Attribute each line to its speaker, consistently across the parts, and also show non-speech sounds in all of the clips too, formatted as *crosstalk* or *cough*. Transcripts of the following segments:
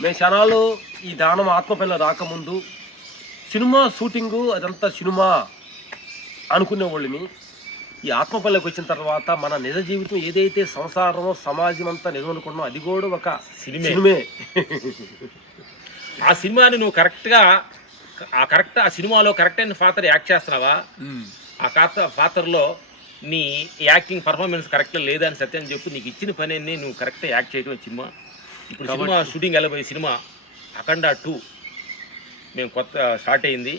Speaker 1: మేము క్షణాలు ఈ దానం ఆత్మపల్లి రాకముందు సినిమా షూటింగు అదంతా సినిమా అనుకునే వాళ్ళని ఈ ఆత్మపల్లికి వచ్చిన తర్వాత మన నిజ జీవితం ఏదైతే సంసారం సమాజం అంతా నిజం అనుకుంటున్నాం అది కూడా ఒక
Speaker 2: సినిమే.
Speaker 1: సినిమే.
Speaker 2: ఆ సినిమాని నువ్వు కరెక్ట్గా ఆ కరెక్ట్ ఆ సినిమాలో కరెక్ట్ అయిన పాత్ర యాక్ట్ చేస్తున్నావా? ఆ పాత్రలో నీ యాక్టింగ్ పర్ఫార్మెన్స్ కరెక్ట్ లేదని సత్యం చెప్పు నీకు ఇచ్చిన పని నువ్వు కరెక్ట్ యాక్ట్ చేయడం సినిమా. ఇప్పుడు సినిమా షూటింగ్ వెళ్ళబోయే సినిమా అఖండ టూ. మేము కొత్త స్టార్ట్ అయింది.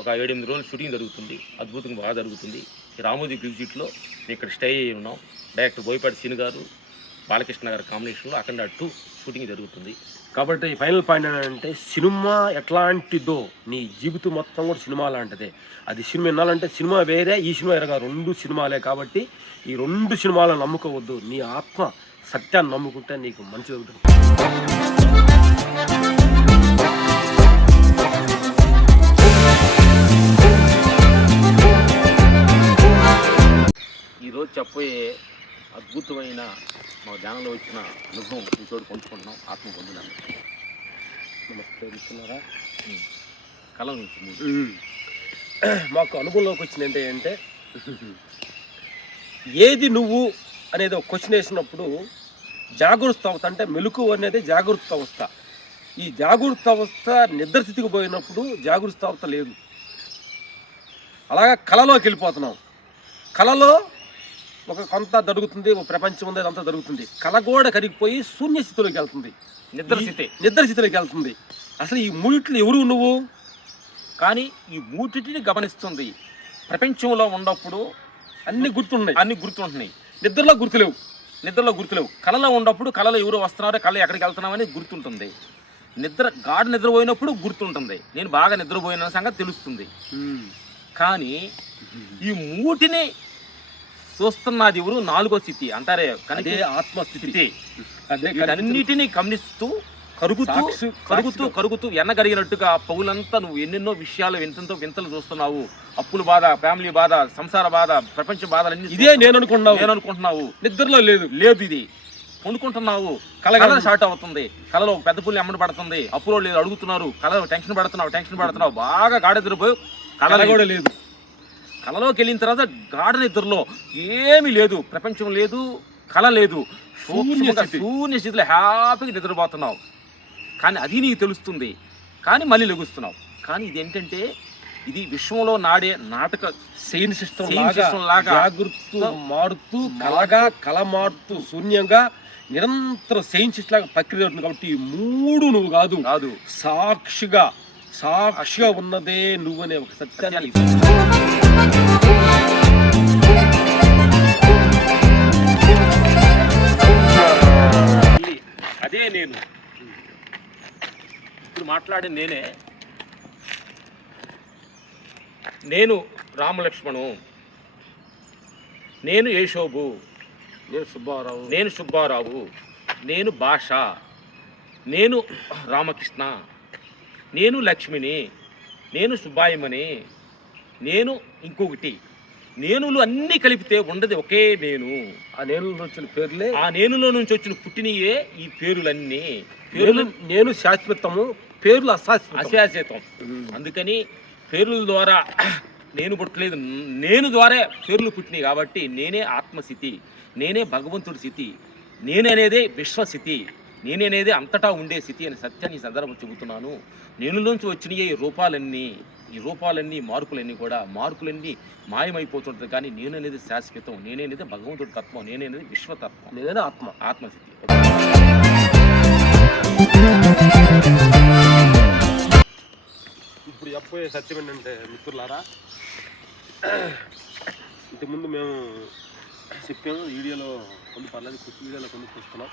Speaker 2: ఒక ఏడెనిమిది రోజులు షూటింగ్ జరుగుతుంది. అద్భుతంగా బాగా జరుగుతుంది. రామోజీ సీట్లో మేము ఇక్కడ స్టే అయ్యి ఉన్నాం. డైరెక్టర్ బోయపాటి సీను గారు బాలకృష్ణ గారి కాంబినేషన్లో అఖండ టూ షూటింగ్ జరుగుతుంది.
Speaker 1: కాబట్టి ఫైనల్ పాయింట్ ఏంటంటే సినిమా ఎట్లాంటిదో నీ జీవితం మొత్తం కూడా సినిమా లాంటిదే. అది సినిమా వినాలంటే సినిమా వేరే ఈ సినిమా వేరేగా రెండు సినిమాలే కాబట్టి ఈ రెండు సినిమాలను నమ్ముకోవద్దు. నీ ఆత్మ సత్యాన్ని నమ్ముకుంటే నీకు మంచి జరుగుతుంది.
Speaker 2: ఈరోజు చెప్పే అద్భుతమైన మా ధ్యానంలో వచ్చిన అనుభవం మీతోటి పంచుకుంటున్నాం. ఆత్మ పొందినాను
Speaker 1: నమస్తే
Speaker 2: మీరు.
Speaker 1: మాకు అనుభవంలోకి వచ్చింది ఏంటి అంటే *laughs* ఏది నువ్వు అనేది ఒక క్వశ్చన్ వేసినప్పుడు జాగృత అవస్థ అంటే మెలకు అనేది జాగృత అవస్థ. ఈ జాగృత అవస్థ నిద్ర స్థితికి పోయినప్పుడు జాగృత అవస్థ లేదు. అలాగా కళలోకి వెళ్ళిపోతున్నాం. కళలో ఒక కొంత జరుగుతుంది ఒక ప్రపంచం ఉంది అదంతా జరుగుతుంది కళ కూడా కరిగిపోయి శూన్య స్థితిలోకి వెళ్తుంది.
Speaker 2: నిద్ర
Speaker 1: ఈ-
Speaker 2: స్థితే
Speaker 1: నిద్ర స్థితిలోకి వెళ్తుంది. అసలు ఈ మూడిట్లో ఎవరు నువ్వు?
Speaker 2: కానీ ఈ మూటిటిని గమనిస్తుంది. ప్రపంచంలో ఉన్నప్పుడు
Speaker 1: అన్ని గుర్తున్నాయి
Speaker 2: అన్ని గుర్తుంటున్నాయి.
Speaker 1: నిద్రలో గుర్తులేవు.
Speaker 2: నిద్రలో గుర్తులేవు. కళలో ఉన్నప్పుడు కళలో ఎవరు వస్తున్నారో కళ ఎక్కడికి వెళ్తున్నామని గుర్తుంటుంది. నిద్ర గాఢ నిద్రపోయినప్పుడు గుర్తుంటుంది. నేను బాగా నిద్రపోయిన సంగతి తెలుస్తుంది. కానీ ఈ మూటిని చూస్తున్నది ఎవరు? నాలుగో స్థితి. అంటారే కనిపే
Speaker 1: ఆత్మస్థితి.
Speaker 2: వీటన్నిటిని గమనిస్తూ కరుగుతూ కరుగుతూ. కరుగుతూ ఎన్నగరిగినట్టుగా పౌలంతా నువ్వు ఎన్నెన్నో విషయాలు వింతంతో వింతలు చూస్తున్నావు. అప్పుల బాధ ఫ్యామిలీ బాధ సంసార బాధ ప్రపంచ బాధలన్నీ
Speaker 1: ఇదే నేను అనుకున్నావు
Speaker 2: నేను అనుకుంటున్నావు
Speaker 1: నిద్రలో లేదు.
Speaker 2: లేదు ఇది. పొందుకుంటున్నావు
Speaker 1: కలగా.
Speaker 2: కళ షార్ట్ అవుతుంది. కళలో పెద్ద పుల్లి అమ్మడి పడుతుంది. అప్పులో లేదు అడుగుతున్నారు. కళలో టెన్షన్ పడుతున్నావు టెన్షన్ పడుతున్నావు. బాగా కళ
Speaker 1: కళ కూడా లేదు.
Speaker 2: కళలోకి వెళ్ళిన తర్వాత గాఢ నిద్రలో ఏమీ లేదు ప్రపంచం లేదు కళ లేదు.
Speaker 1: శూన్య
Speaker 2: సూక్ష్మంగా
Speaker 1: స్థితి.
Speaker 2: శూన్య స్థితిలో హ్యాపీగా నిద్రపోతున్నావు. కానీ అది నీకు తెలుస్తుంది. కానీ మళ్ళీ లెగుస్తున్నావు. కానీ ఇది ఏంటంటే ఇది విశ్వంలో నాడే నాటక
Speaker 1: సెయిన్ సిస్టమ్ లాగా మారుతూ కలగా కల మారుతూ శూన్యంగా నిరంతరం సెయిన్ సిస్టమ్ లాగా ప్రక్రియ కాబట్టి ఈ మూడు నువ్వు కాదు.
Speaker 2: కాదు.
Speaker 1: సాక్షిగా సాక్షిగా ఉన్నదే నువ్వనే ఒక సత్యాన్ని.
Speaker 2: అదే నేను. ఇప్పుడు మాట్లాడే నేనే. నేను రామలక్ష్మణు. నేను యేషోబు
Speaker 1: నేను సుబ్బారావు.
Speaker 2: నేను సుబ్బారావు. నేను భాష నేను రామకృష్ణ. నేను లక్ష్మిని నేను సుబ్బాయమని నేను ఇంకొకటి నేనులు అన్నీ కలిపితే ఉండదు ఒకే నేను.
Speaker 1: ఆ నేను వచ్చిన పేర్లే.
Speaker 2: ఆ నేనులో నుంచి వచ్చిన పుట్టినయే ఈ పేరులన్నీ.
Speaker 1: నేను
Speaker 2: పేర్లు
Speaker 1: నేను శాశ్వతము పేర్లు అశాశ్వతం.
Speaker 2: అశాశ్వతం. అందుకని పేర్ల ద్వారా నేను పుట్టలేదు. నేను ద్వారా పేర్లు పుట్టినాయి కాబట్టి నేనే ఆత్మస్థితి నేనే భగవంతుడి స్థితి నేననేదే విశ్వస్థితి. నేననేదే అంతటా ఉండే స్థితి అనే సత్యాన్ని ఈ సందర్భం చెబుతున్నాను. నేనులోంచి వచ్చిన ఈ రూపాలన్నీ ఈ రూపాలన్నీ మార్పులన్నీ కూడా మార్పులన్నీ మాయమైపోతుంటుంది కానీ నేననేది శాశ్వతం నేనేనేది భగవంతుడి తత్వం నేనేనేది విశ్వతత్వం.
Speaker 1: నేనే ఆత్మ.
Speaker 2: ఆత్మస్థితి.
Speaker 1: ఇప్పుడు చెప్పబోయే సత్యం ఏంటంటే మిత్రులారా ఇంతకుముందు మేము చెప్పాము వీడియోలో కొన్ని పర్లేదు కొత్త వీడియోలో కొన్ని చూస్తున్నాం.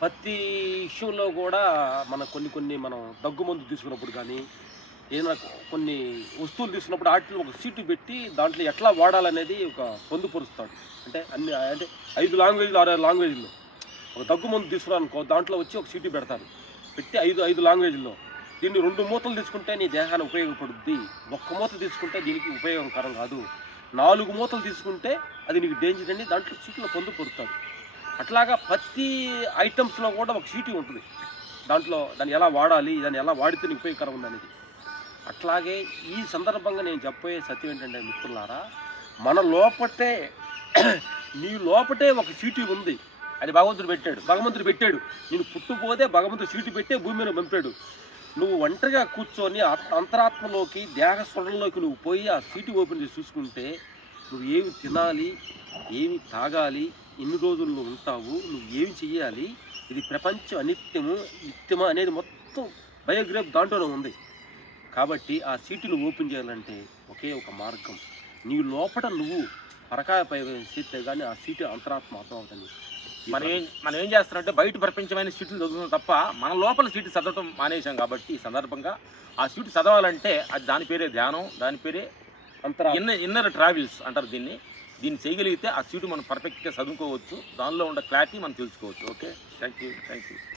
Speaker 1: ప్రతి విషయంలో కూడా మన కొన్ని కొన్ని మనం దగ్గు మందు తీసుకున్నప్పుడు కానీ ఏదైనా కొన్ని వస్తువులు తీసుకున్నప్పుడు వాటిలో ఒక సీటు పెట్టి దాంట్లో ఎట్లా వాడాలనేది ఒక పొందుపరుస్తాడు. అంటే అన్ని అంటే ఐదు లాంగ్వేజ్లు ఆరు లాంగ్వేజ్లో. ఒక దగ్గు మందు తీసుకున్నాను దాంట్లో వచ్చి ఒక సీటు పెడతారు. పెట్టి ఐదు ఐదు లాంగ్వేజ్లో. దీన్ని రెండు మూతలు తీసుకుంటే నీ దేహాన్ని ఉపయోగపడుద్ది. ఒక్క మూత తీసుకుంటే దీనికి ఉపయోగకరం కాదు. నాలుగు మూతలు తీసుకుంటే అది నీకు డేంజర్ అని దాంట్లో సీట్లో పొందుపరుస్తాడు. అట్లాగా ప్రతి ఐటమ్స్లో కూడా ఒక సీటీ ఉంటుంది. దాంట్లో దాన్ని ఎలా వాడాలి దాన్ని ఎలా వాడితే నీకు ఉపయోగకరం ఉందనేది. అట్లాగే ఈ సందర్భంగా నేను చెప్పబోయే సత్యం ఏంటంటే మిత్రులారా మన లోపటే *clears throat* నీ లోపటే ఒక సీటీ ఉంది. అది భగవంతుడు పెట్టాడు. భగవంతుడు పెట్టాడు. నేను పుట్టుపోతే భగవంతుడు సీటు పెట్టే భూమి మీద పంపాడు. నువ్వు ఒంటరిగా కూర్చొని అంతరాత్మలోకి దేహ స్వరంలోకి నువ్వు పోయి ఆ సీటు ఓపెన్ చేసి చూసుకుంటే నువ్వు ఏమి తినాలి ఏమి తాగాలి ఎన్ని రోజులు నువ్వు ఉంటావు నువ్వు ఏమి చెయ్యాలి ఇది ప్రపంచం అనిత్యము నిత్యమా అనేది మొత్తం బయోగ్రాఫ్ దాంట్లోనే ఉంది. కాబట్టి ఆ సీటును ఓపెన్ చేయాలంటే ఒకే ఒక మార్గం. నీ లోపల నువ్వు పరకాయ పై కానీ ఆ సీటు అంతరాత్మ అర్థం అవుతుంది.
Speaker 2: మనం ఏం మనం ఏం చేస్తున్నామంటే బయట ప్రపంచమైన సీట్లు చదువుతున్నాం తప్ప మన లోపల సీటు చదవటం మానేశాం కాబట్టి ఈ సందర్భంగా ఆ సీటు చదవాలంటే అది దాని పేరే ధ్యానం దాని పేరే ఇన్నర్ ఇన్నర్ ట్రావెల్స్ అంటారు దీన్ని. దీన్ని చేయగలిగితే ఆ సీటు మనం పర్ఫెక్ట్గా చదువుకోవచ్చు. దానిలో ఉన్న క్లారిటీ మనం తెలుసుకోవచ్చు. Okay thank you thank you